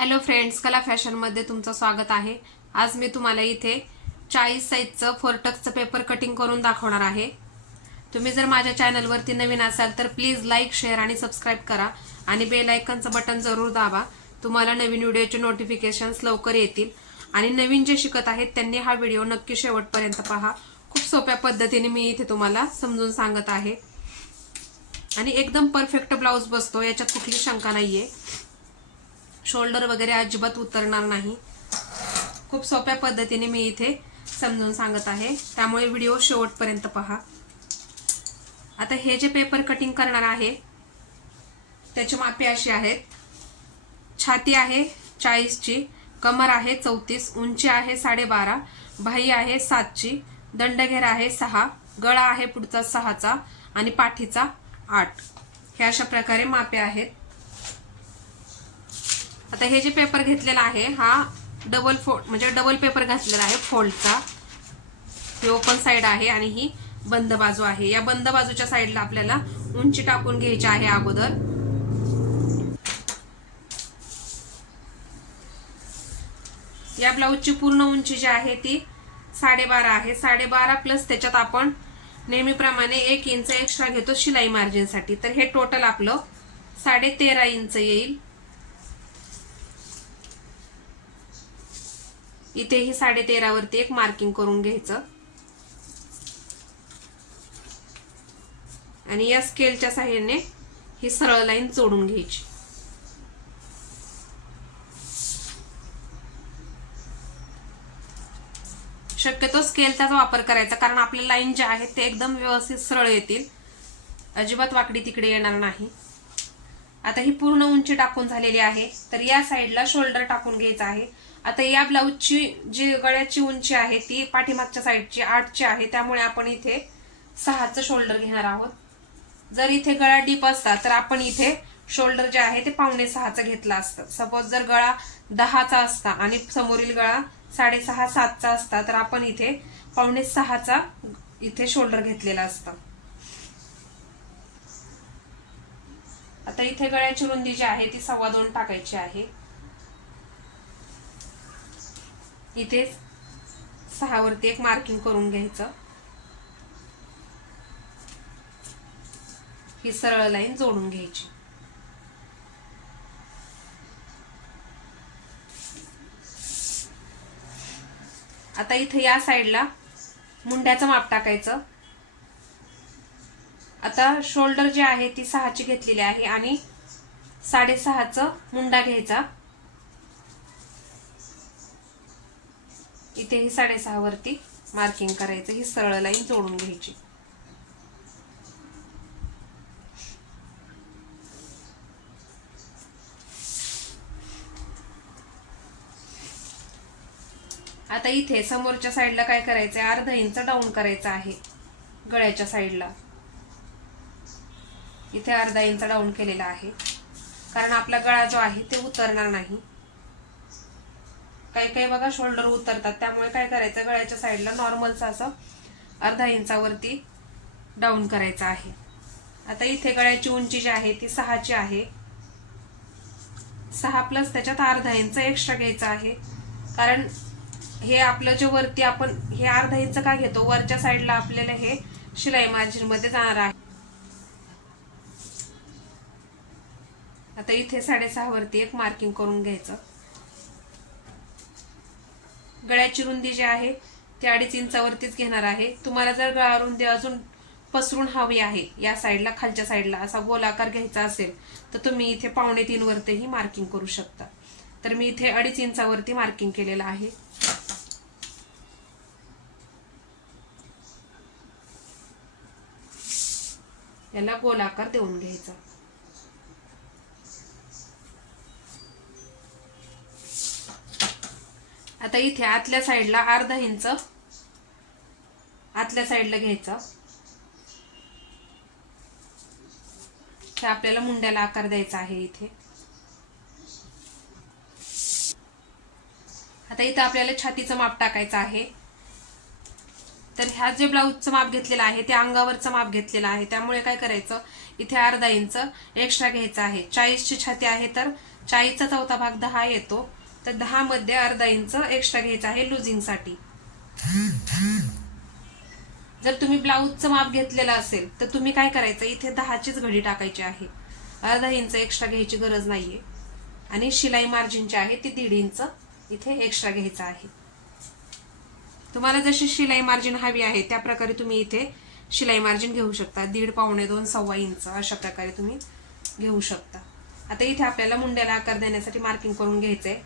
Hello friends, कला फॅशनमध्ये तुमचं स्वागत आहे। आज मी तुम्हाला इथे 40 साईजचं फोरटक्सचं पेपर कटिंग करून दाखवणार आहे। तुम्ही जर माझ्या चॅनलवरती नवीन असाल तर प्लीज लाईक, शेअर आणि सबस्क्राईब करा आणि बेल आयकॉनचं बटन जरूर दाबा। तुम्हाला नवीन व्हिडिओचे नोटिफिकेशन्स लवकर येतील आणि नवीन जे शिकत आहेत त्यांनी हा व्हिडिओ नक्की शेवटपर्यंत पहा। खूप सोप्या पद्धतीने मी इथे तुम्हाला समजून सांगत आहे आणि एकदम परफेक्ट ब्लाउज बसतो, याच्यात कुठली शंका नाहीये। शोल्डर वगैरे अजिबात उतरणार नाही। खूप सोप्या पद्धतीने मी इथे समजून सांगत आहे, त्यामुळे व्हिडिओ शेवटपर्यंत पहा। आता हे जे पेपर कटिंग करणार आहे त्याची मापे अशी आहेत। छाती आहे 40 ची, कमर आहे 34, उंची आहे 12.5, बाही आहे 7 ची, दंडघेर आहे 6, गळा आहे पुढचा 6 चा आणि पाठीचा 8। हे अशा प्रकारे मापे आहेत। आता हे जे पेपर घेतलेला आहे हा डबल फोल्ड म्हणजे डबल पेपर घातलेला आहे फोल्डचा। ही ओपन साइड आहे आणि ही बंद बाजू आहे। या बंद बाजूच्या साइडला आपल्याला उंची टाकून घ्यायची आहे अगोदर। या ब्लाउजची पूर्ण उंची जी आहे ती 12.5 आहे। 12.5 प्लस त्याच्यात आपण नेहमीप्रमाणे 1 इंच एक्स्ट्रा घेतो शिलाई मार्जिन साठी, तर हे टोटल आपलं 13.5 इंच येईल। इथेही 13.5 वरती एक मार्किंग करून घ्यायचं आणि या स्केलच्या सहाय्याने ही सरळ लाईन जोडून घ्यायची। शक्यतो स्केलचाच वापर करायचा, कारण आपले लाईन जे आहेत ते एकदम व्यवस्थित सरळ येतील, अजिबात वाकडी तिकडे येणार नाही। आता ही पूर्ण उंची टाकून झालेली आहे, तर या साइडला शोल्डर टाकून घ्यायचा आहे। आता या ब्लाउजची जी गळ्याची उंची आहे ती पाठीमागच्या साइडची 8 ची आहे, त्यामुळे आपण इथे 6चं शोल्डर घेणार आहोत। जर इथे गळा डीप असता तर आपण इथे शोल्डर जे आहे ते 5.5चं घेतलं असतं। सपोज जर गळा 10चा असता आणि समोरील गळा 6.5-7चा असता तर आपण इथे 5.5चा इथे शोल्डर घेतलेला असतं। आता इथे गळ्याची रुंदी जी आहे ती 2.25 टाकायची आहे। इथे 6 वरती एक मार्किंग करून घ्यायचं। ही सरळ लाईन जोडून घ्यायची। आता इथे या साइडला मुंड्याचं माप टाकायचं। आता शोल्डर जे आहे ती 6ची घेतलेली आहे आणि 6.5चा मुंडा घ्यायचा। इथे ही 6.5 वरती मार्किंग करायचं, ही सरळ लाईन जोडून घ्यायची। आता इथे समोरच्या साइडला काय करायचंय, अर्धा इंच डाऊन करायचं आहे गळ्याच्या साइडला। इथे अर्धा इंच डाऊन केलेला आहे, कारण आपला गळा जो आहे ते उतरणार नाही। काही काही बघा शोल्डर उतरतात, त्यामुळे काय करायचं, गळ्याच्या साइडला नॉर्मलचं असं अर्धा इंचावरती डाऊन करायचं आहे। आता इथे गळ्याची उंची जी आहे ती 6ची आहे। 6 प्लस त्याच्यात अर्धा इंच एक्स्ट्रा घ्यायचा आहे, कारण हे आपलं जे वरती आपण हे अर्धा इंच का घेतो, वरच्या साइडला आपल्याला हे शिलाई मार्जिन मध्ये जाणार आहे। आता इथे 6.5 वरती एक मार्किंग करून घ्यायचं। गळ्याची रुंदी जी आहे ती 2.5 इंचावरतीच घेणार आहे। तुम्हाला जर गळा रुंदी अजून पसरून हवी आहे, या साइडला खालच्या साइडला असा गोलाकार घ्यायचा असेल तर तुम्ही इथे 2.25 वरतीही मार्किंग करू शकता। तर मी इथे 2.5 इंचावरती मार्किंग केलेलं आहे। याला गोलाकार देऊन घ्यायचा। आता इथे आतल्या साइडला अर्धा इंच आतल्या साइडला घ्यायचं। हे आपल्याला मुंड्याला आकार द्यायचा आहे इथे। आता इथे आपल्याला छातीचं माप टाकायचं आहे। तर ह्या जे ब्लाउजचं माप घेतलेलं आहे ते अंगावरचं माप घेतलेलं आहे, त्यामुळे काय करायचं, इथे अर्धा इंच एक्स्ट्रा घ्यायचं आहे। 40ची छाती आहे तर 40चा चौथा भाग 10 येतो, तर 10 मध्ये अर्धा इंच एक्स्ट्रा घ्यायचा आहे लुजिंगसाठी. जर तुम्ही ब्लाऊजचं माप घेतलेलं असेल तर तुम्ही काय करायचं, इथे 10चीच घडी टाकायची आहे, अर्धा इंच एक्स्ट्रा घ्यायची गरज नाहीये. आणि शिलाई मार्जिनची आहे ती 1.5 इंच इथे एक्स्ट्रा घ्यायचं आहे. तुम्हाला जशी शिलाई मार्जिन हवी आहे त्या प्रकारे तुम्ही इथे शिलाई मार्जिन घेऊ शकता. 1.5, पावणे 2, 1.25 इंच अशा प्रकारे तुम्ही घेऊ शकता. आता इथे आपल्याला मुंड्याला आकार देण्यासाठी मार्किंग करून घ्यायचंय.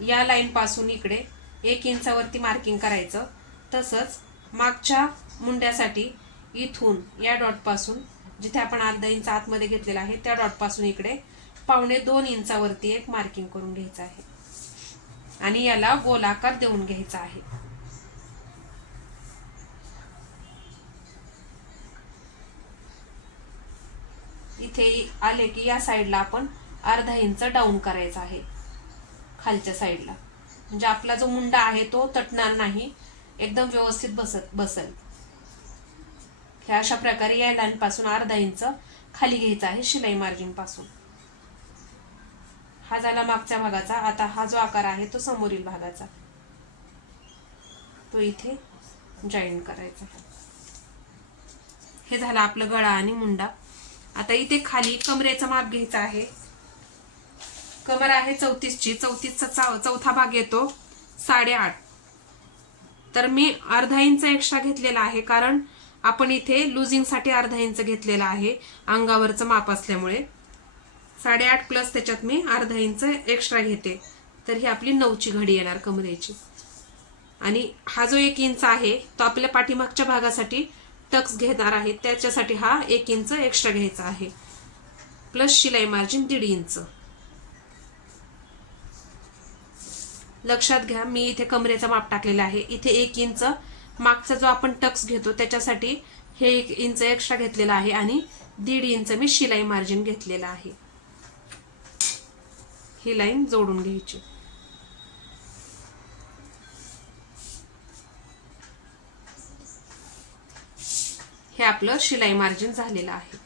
या लाईन पासून इकडे 1 इंचावरती मार्किंग करायचं. तसंच मागच्या मुंड्यासाठी इथून या डॉट पासून, जिथे आपण अर्धा इंच आतमध्ये घेतलेला आहे त्या डॉट पासून इकडे पावणे 2 इंचावरती एक मार्किंग करून घ्यायचं आहे आणि याला गोलाकार देऊन घ्यायचा आहे. इथे आले की या साईडला आपण अर्धा इंच डाऊन करायचा आहे खालच्या साईडला, म्हणजे आपला जो मुंडा आहे तो तटणार नाही, एकदम व्यवस्थित बसेल. अशा प्रकारे या लाईन पासून अर्धा इंच खाली घ्यायचा आहे शिलाई मार्जिन पासून. हा झाला मागच्या भागाचा. आता हा जो आकार आहे तो समोरील भागाचा, तो इथे जॉईन करायचा. हे झालं आपलं गळा आणि मुंडा. आता इथे खाली कमरेचा माप घ्यायचा आहे. कमर आहे 34ची. 34चा चौथा भाग येतो 8.5. तर मी अर्धा इंच एक्स्ट्रा घेतलेला आहे, कारण आपण इथे लुजिंग साठी अर्धा इंच घेतलेला आहे अंगावरचं माप असल्यामुळे. 8.5 प्लस त्याच्यात मी अर्धा इंच एक्स्ट्रा घेते, तर ही आपली 9ची घडी येणार कमरेची. आणि हा जो 1 इंच आहे तो आपल्या पाठीमागच्या भागासाठी टक्स घेणार आहे, त्याच्यासाठी हा 1 इंच एक्स्ट्रा घ्यायचा आहे, प्लस शिलाई मार्जिन 1.5 इंच. लक्षात घ्या, मी इथे कमरेचा माप टाकलेला आहे. इथे 1 इंच मागचा जो आपण टक्स घेतो त्याच्यासाठी हे 1 इंच एक्स्ट्रा घेतलेला आहे आणि 1.5 इंच मी शिलाई मार्जिन घेतलेला आहे. ही लाईन जोडून घ्यायची. हे आपलं शिलाई मार्जिन झालेलं आहे.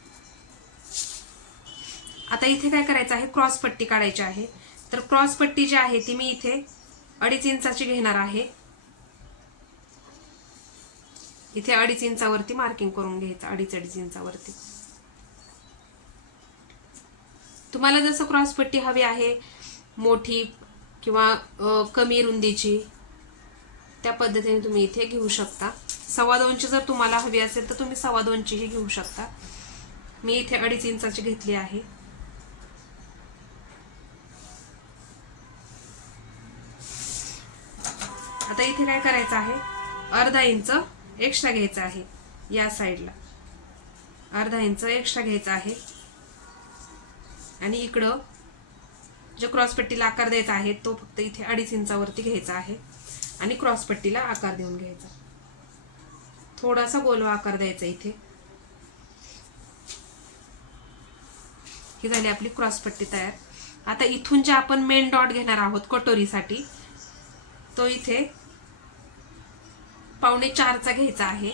आता इथे काय करायचं आहे, क्रॉस पट्टी काढायची आहे. तर क्रॉस पट्टी जी आहे ती मी इथे 2.5 इंचाची घेणार आहे. इथे 2.5 इंचावरती मार्किंग करून घ्यायचं, 2.5 इंचावरती. तुम्हाला जसं क्रॉस पट्टी हवी आहे, मोठी किंवा कमी रुंदीची, त्या पद्धतीने तुम्ही इथे घेऊ शकता. 2.25 जर तुम्हाला हवी असेल तर तुम्ही 2.25 ही घेऊ शकता. मी इथे 2.5 इंचाची घेतली आहे. आता इथे काय करायचं आहे, अर्धा इंच एक्स्ट्रा घ्यायचा आहे. या साईडला अर्धा इंच एक्स्ट्रा घ्यायचा आहे आणि इकडं जो क्रॉस पट्टीला आकार द्यायचा आहे तो फक्त इथे 2.5 इंचावरती घ्यायचा आहे आणि क्रॉस पट्टीला आकार देऊन घ्यायचा. थोडासा गोलवा आकार द्यायचा इथे. ही झाली आपली क्रॉस पट्टी तयार. आता इथून जे आपण मेन डॉट घेणार आहोत कटोरीसाठी, तो इथे 3.25चा घ्यायचा आहे.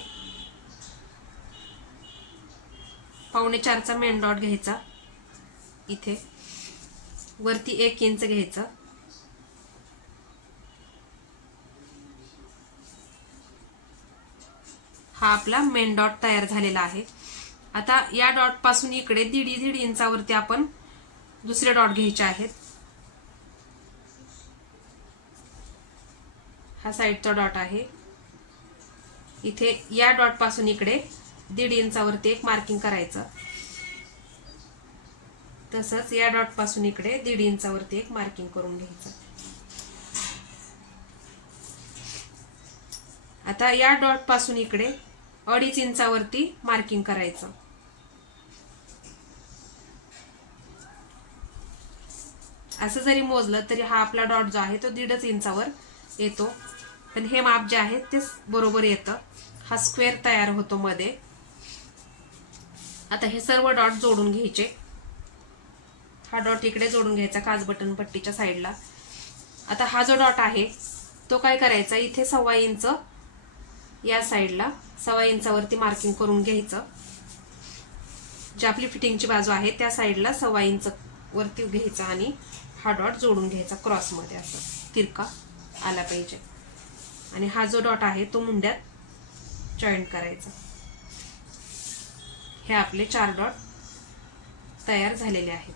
3.25चा मेन डॉट घ्यायचा. इथे वरती 1 इंच घ्यायचं. हा आपला मेन डॉट तयार झालेला आहे. आता या डॉट पासून इकडे 1.5 इंचावरती आपण दुसरे डॉट घ्यायचे आहेत. हा साइडचा डॉट आहे. इथे या डॉट पासून इकडे 1.5 इंचावरती एक मार्किंग करायचं. तसंच या डॉट पासून इकडे 1.5 इंचावरती एक मार्किंग करून घ्यायचं. आता या डॉट पासून इकडे 2.5 इंचावरती मार्किंग करायचं. असं जरी मोजलं तरी हा आपला डॉट जो आहे तो 1.5 इंचावर येतो, पण हे माप जे आहे ते बरोबर येतं. हा स्क्वेअर तयार होतो मध्ये. आता हे सर्व डॉट जोडून घ्यायचे. हा डॉट इकडे जोडून घ्यायचा काज बटन पट्टीच्या साईडला. आता हा जो डॉट आहे तो काय करायचा, इथे 1.25 इंच या साईडला 1.25 इंचावरती मार्किंग करून घ्यायचं. जी आपली फिटिंगची बाजू आहे त्या साईडला 1.25 इंच वरती घ्यायचा आणि हा डॉट जोडून घ्यायचा क्रॉसमध्ये, असं तिरका आला पाहिजे. आणि हा जो डॉट आहे तो मुंड्यात जॉईंट करायचा. हे आपले 4 डॉट तयार झालेले आहेत.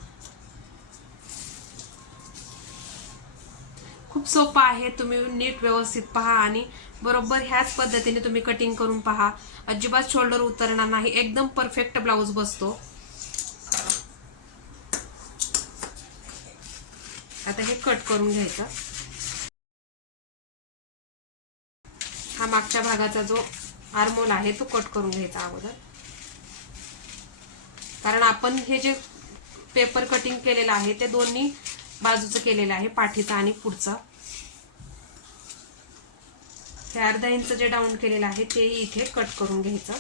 खूप सोपं आहे. तुम्ही नीट व्यवस्थित पहा आणि बरोबर ह्याच पद्धतीने तुम्ही कटिंग करून पहा. अजिबात शोल्डर उतरणार नाही. एकदम परफेक्ट ब्लाउज बसतो. आता हे कट करून घ्यायचं. हा मागच्या भागाचा जो आर्महोल आहे तो कट करून घ्यायचा अगोदर, कारण आपण हे जे पेपर कटिंग केलेलं आहे ते दोन्ही बाजूचं केलेलं आहे, पाठीचा आणि पुढचा. हे अर्धा इंच जे डाऊन केलेलं आहे ते इथे कट करून घ्यायचं.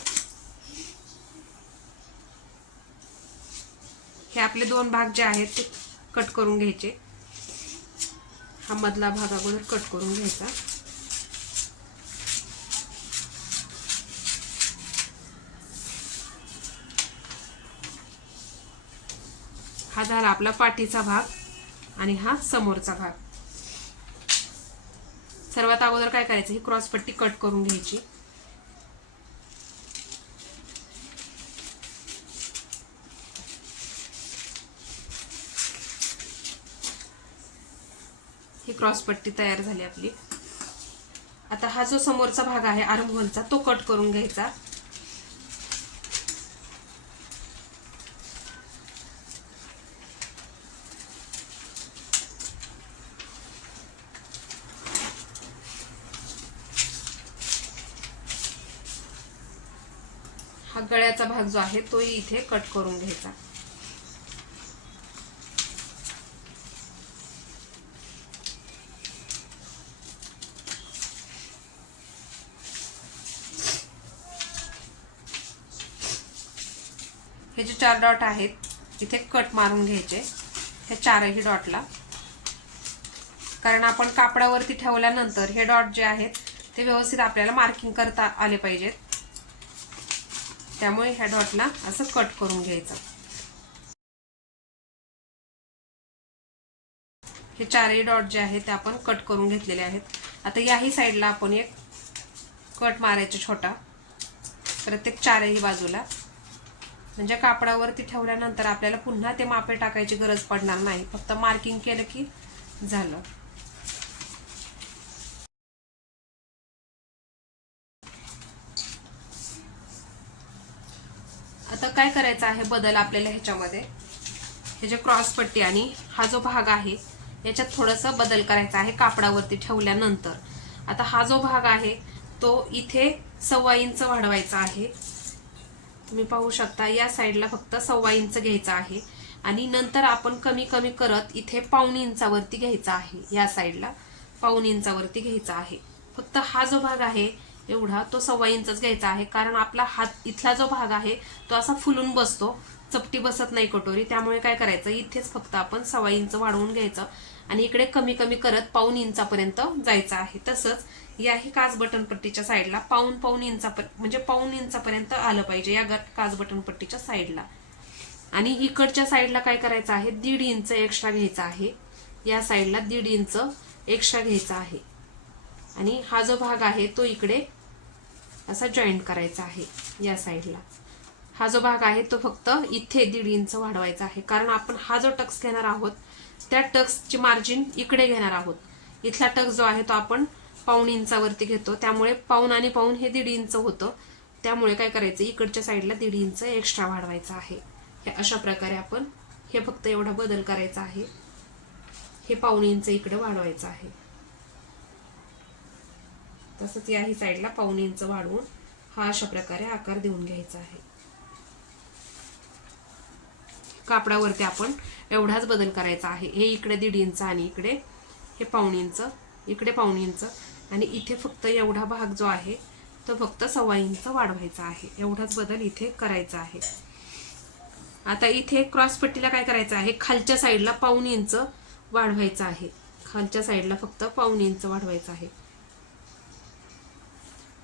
हे आपले 2 भाग जे आहेत ते कट करून घ्यायचे. हा मधला भाग अगोदर कट करून घ्यायचा. हा झाला आपला पाठीचा भाग आणि हा समोरचा भाग. सर्वात अगोदर काय करायचं, ही क्रॉस पट्टी कट करून घ्यायची. ही क्रॉस पट्टी तयार झाली आपली. आता हा जो समोरचा भाग आहे आर्महोलचा तो कट करून घ्यायचा. हा गळ्याचा भाग जो आहे तोही इथे कट करून घ्यायचा. हे जे 4 डॉट आहेत इथे कट मारून घ्यायचे, ह्या 4ही डॉटला. कारण आपण कापडावरती ठेवल्यानंतर हे डॉट जे आहेत ते व्यवस्थित आपल्याला मार्किंग करता आले पाहिजेत. त्यामुळे ह्या डॉटला असं कट करून घ्यायचं. हे 4ही डॉट जे आहेत ते आपण कट करून घेतलेले आहेत. आता याही साईडला आपण एक कट मारायचा छोटा, प्रत्येक 4ही बाजूला. म्हणजे कापडावरती ठेवल्यानंतर आपल्याला पुन्हा ते मापे टाकायची गरज पडणार नाही, फक्त मार्किंग केलं की झालं. आता काय करायचं आहे बदल आपल्याला ह्याच्यामध्ये, हे जे क्रॉस पट्टी आणि हा जो भाग आहे याच्यात थोडंसं बदल करायचा आहे कापडावरती ठेवल्यानंतर. आता हा जो भाग आहे तो इथे 1.25 इंच वाढवायचा आहे. तुम्ही पाहू शकता या साईडला फक्त 1.25 इंच घ्यायचा आहे आणि नंतर आपण कमी कमी करत इथे 1.25 इंचावरती घ्यायचा आहे. या साईडला 1.25 इंचावरती घ्यायचा आहे. फक्त हा जो भाग आहे एवढा तो 1.25 इंचच घ्यायचा आहे, कारण आपला हात इथला जो भाग आहे तो असा फुलून बसतो, चपटी बसत नाही कटोरी. त्यामुळे काय करायचं, इथेच फक्त आपण 1.25 इंच वाढवून घ्यायचं आणि इकडे कमी कमी करत 1.25 इंचापर्यंत जायचं आहे. तसंच याही काच बटन पट्टीच्या साईडला पाऊण इंचापर्यंत, म्हणजे 1.25 इंचापर्यंत आलं पाहिजे या काच बटन पट्टीच्या साईडला. आणि इकडच्या साईडला काय करायचं आहे, 1.5 इंच एक्स्ट्रा घ्यायचा आहे. या साईडला 1.5 इंच एक्स्ट्रा घ्यायचा आहे आणि हा जो भाग आहे तो इकडे असा जॉईंट करायचा आहे. या साईडला हा जो भाग आहे तो फक्त इथे 1.5 इंच वाढवायचा आहे, कारण आपण हा जो टक्स घेणार आहोत त्या टक्सची मार्जिन इकडे घेणार आहोत. इथला टक्स जो आहे तो आपण 1.25 इंचावरती घेतो, त्यामुळे 1.25 आणि 1.25 हे 1.5 इंच होतं. त्यामुळे काय करायचं, इकडच्या साईडला 1.5 इंच एक्स्ट्रा वाढवायचा आहे. हे अशा प्रकारे आपण हे फक्त एवढा बदल करायचा आहे. हे 1.25 इंच इकडे वाढवायचं आहे. तसंच याही साईडला 1.25 इंच वाढवून हा अशा प्रकारे आकार देऊन घ्यायचा आहे. कापडावरती आपण एवढाच बदल करायचा आहे. हे इकडे 1.5 इंच आणि इकडे हे 1.25 इंच, इकडे 1.25 इंच आणि इथे फक्त एवढा भाग जो आहे तो फक्त 1.25 इंच वाढवायचा आहे. एवढाच बदल इथे करायचा आहे. आता इथे क्रॉस पट्टीला काय करायचं आहे, खालच्या साईडला 1.25 इंच वाढवायचं आहे. खालच्या साईडला फक्त 1.25 इंच वाढवायचं आहे.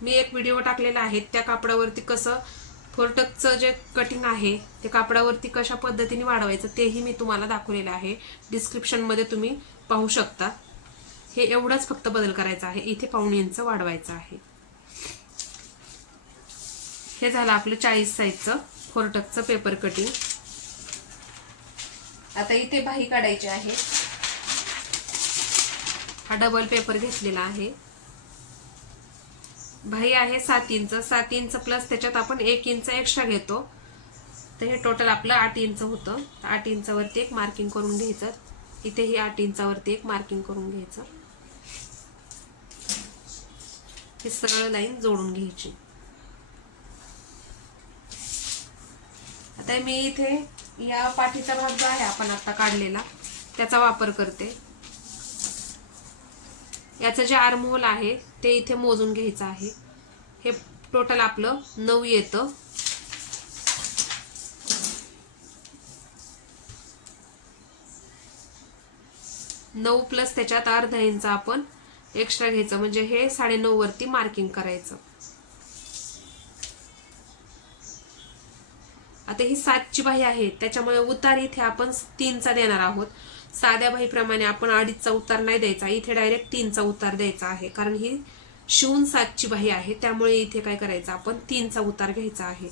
मी एक व्हिडिओ टाकलेला आहे त्या कापडावरती कसं फोरटक्सचं जे कटिंग आहे ते कापडावरती कशा पद्धतीने वाढवायचं तेही मी तुम्हाला दाखवलेलं आहे. डिस्क्रिप्शनमध्ये तुम्ही पाहू शकता. हे एवढंच फक्त बदल करायचा आहे, इथे 1.5 इंच वाढवायचं आहे. हे झालं आपलं 40 साईजचं फोरटक्सचं पेपर कटिंग. आता इथे बाही काढायची आहे. हा डबल पेपर घेतलेला आहे. बाही आहे 7 इंच. 7 इंच प्लस त्याच्यात आपण 1 इंच एक्स्ट्रा घेतो, तर हे टोटल आपलं 8 इंच होतं. 8 इंचावरती एक मार्किंग करून घ्यायचं. इथेही 8 इंचावरती एक मार्किंग करून घ्यायचं. ही सरळ लाईन जोडून घ्यायची. आता मी इथे या पाठीचा भाग जो आहे आपण आता काढलेला त्याचा वापर करते. याचं जे आर्म होल आहे ते इथे मोजून घ्यायचं आहे. हे टोटल आपलं 9 येतं. नऊ प्लस त्याच्यात अर्धा इंच आपण एक्स्ट्रा घ्यायचं, म्हणजे हे 9.5 वरती मार्किंग करायचं. आता ही 7ची बाही आहे त्याच्यामुळे उतार इथे आपण 3चा देणार आहोत. साध्या बाहीप्रमाणे आपण 2.5चा उतार नाही द्यायचा, इथे डायरेक्ट 3चा उतार द्यायचा आहे. कारण ही शिवून 7ची बाही आहे, त्यामुळे इथे काय करायचं आपण 3चा उतार घ्यायचा आहे.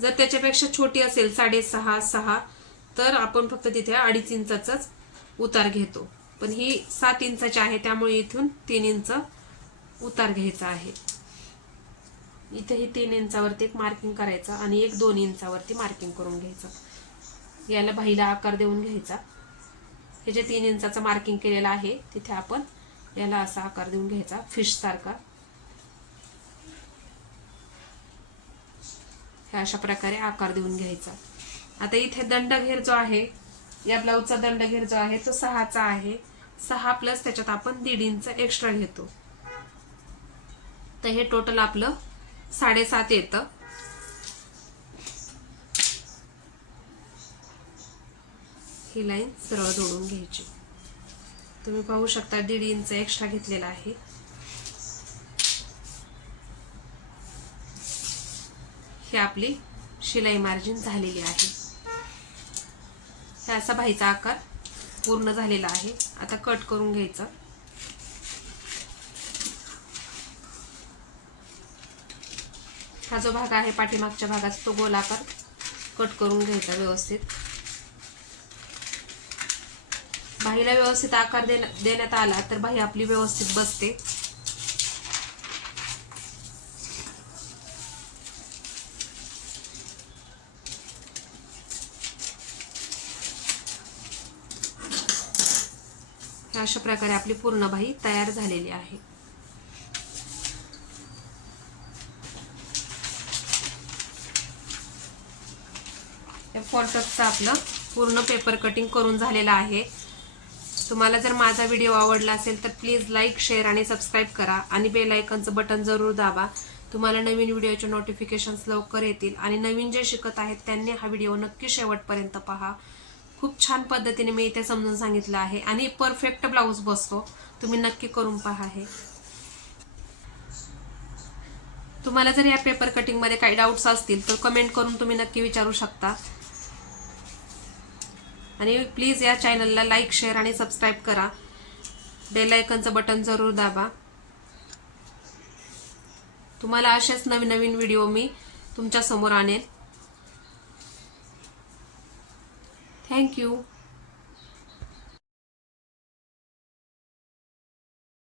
जर त्याच्यापेक्षा छोटी असेल 6.5, 6 तर आपण फक्त तिथे 2.5 इंचाचाच उतार घेतो. पण ही 7 इंचाची आहे त्यामुळे इथून 3 इंच उतार घ्यायचा आहे. इथेही 3 इंचावरती एक मार्किंग करायचं आणि 1-2 इंचावरती मार्किंग करून घ्यायचं. याला बाहीला आकार देऊन घ्यायचा. हे जे 3 इंचाचं मार्किंग केलेलं आहे तिथे आपण याला असा आकार देऊन घ्यायचा, फिश सारखा. हे अशा प्रकारे आकार देऊन घ्यायचा. आता इथे दंडघेर जो आहे, या ब्लाऊजचा दंडघेर जो आहे तो 6चा आहे. 6 प्लस त्याच्यात आपण 1.5 इंच एक्स्ट्रा घेतो, तर हे टोटल आपलं 7.5 येतं. ही लाईन सरळ जोडून घ्यायची. तुम्ही पाहू शकता 1.5 इंच एक्स्ट्रा घेतलेला आहे. ही आपली शिलाई मार्जिन झालेली आहे. हे असा बाहीचा आकार पूर्ण झालेला आहे. आता कट करून घ्यायचं. हा जो भाग आहे पाठीमागच्या भागाचा तो गोलाकार कट करून घ्यायचा व्यवस्थित. बाहीला व्यवस्थित आकार देण्यात आला तर बाही आपली व्यवस्थित बसते. अशा प्रकारे आपली पूर्ण बाही तयार झालेली आहे. फोरटक्सचं आपलं पूर्ण पेपर कटिंग करून झालेलं आहे. तुम्हाला जर माझा व्हिडिओ आवडला असेल तर प्लीज लाईक, शेअर आणि सबस्क्राईब करा आणि बेल आयकॉनचं बटन जरूर दाबा. तुम्हाला नवीन व्हिडिओचे नोटिफिकेशन्स लवकर येतील. आणि नवीन जे शिकत आहेत त्यांनी हा व्हिडिओ नक्की शेवटपर्यंत पहा. खूप छान पद्धतीने मी इथे समजून सांगितलं आहे आणि परफेक्ट ब्लाऊज बसतो. तुम्ही नक्की करून पहा. हे तुम्हाला जर या पेपर कटिंग मध्ये काही डाऊट्स असतील तर कमेंट करून तुम्ही नक्की विचारू शकता. आणि प्लीज या चॅनलला लाईक, शेअर आणि सबस्क्राईब करा. बेल आयकॉनचं बटन जरूर दाबा. तुम्हाला असेच नवीन नवीन व्हिडिओ मी तुमच्या समोर आणेन. Thank you.